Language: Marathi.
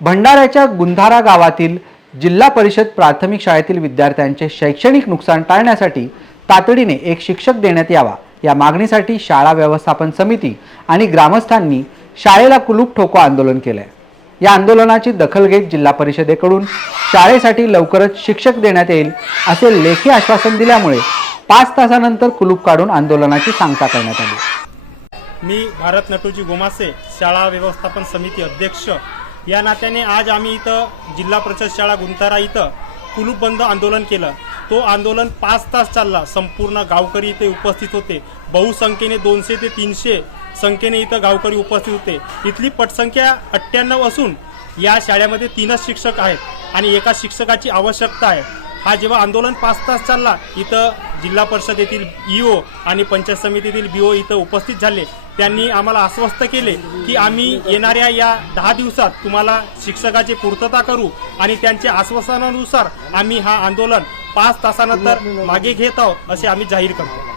भंडाऱ्याच्या गुंधारा गावातील जिल्हा परिषद प्राथमिक शाळेतील विद्यार्थ्यांचे शैक्षणिक नुकसान टाळण्यासाठी तातडीने एक शिक्षक देण्यात यावा या मागणीसाठी शाळा व्यवस्थापन समिती आणि ग्रामस्थांनी शाळेला कुलूप ठोको आंदोलन केले। या आंदोलनाची दखल घेत जिल्हा परिषदेकडून शाळेसाठी लवकरच शिक्षक देण्यात येईल असे लेखी आश्वासन दिल्यामुळे 5 तासानंतर कुलूप काढून आंदोलनाची सांगता करण्यात आली। मी भारत नटूजी गोमासे शाळा व्यवस्थापन समिती अध्यक्ष या नात्याने आज आम्ही इथं जिल्हा परिषद शाळा गुंतारा इथं कुलूप बंद आंदोलन केलं। तो आंदोलन 5 तास चालला। संपूर्ण गावकरी इथे उपस्थित होते। बहुसंख्येने 200 ते 300 संख्येने इथं गावकरी उपस्थित होते। इथली पटसंख्या 98 असून या शाळेमध्ये 3च शिक्षक आहेत आणि एका शिक्षकाची आवश्यकता आहे। हा जेव्हा आंदोलन 5 तास चालला, इथं जिल्हा परिषद येथील ईओ आणि पंचायत समितीतील बीओ इथं उपस्थित झाले। त्यांनी आम्हाला आश्वस्त केले की आम्ही येणाऱ्या या 10 दिवसात तुम्हाला शिक्षकाची पूर्तता करू आणि त्यांच्या आश्वासनानुसार आम्ही हा आंदोलन 5 तासानंतर मागे घेत आहोत असे आम्ही जाहीर करतो।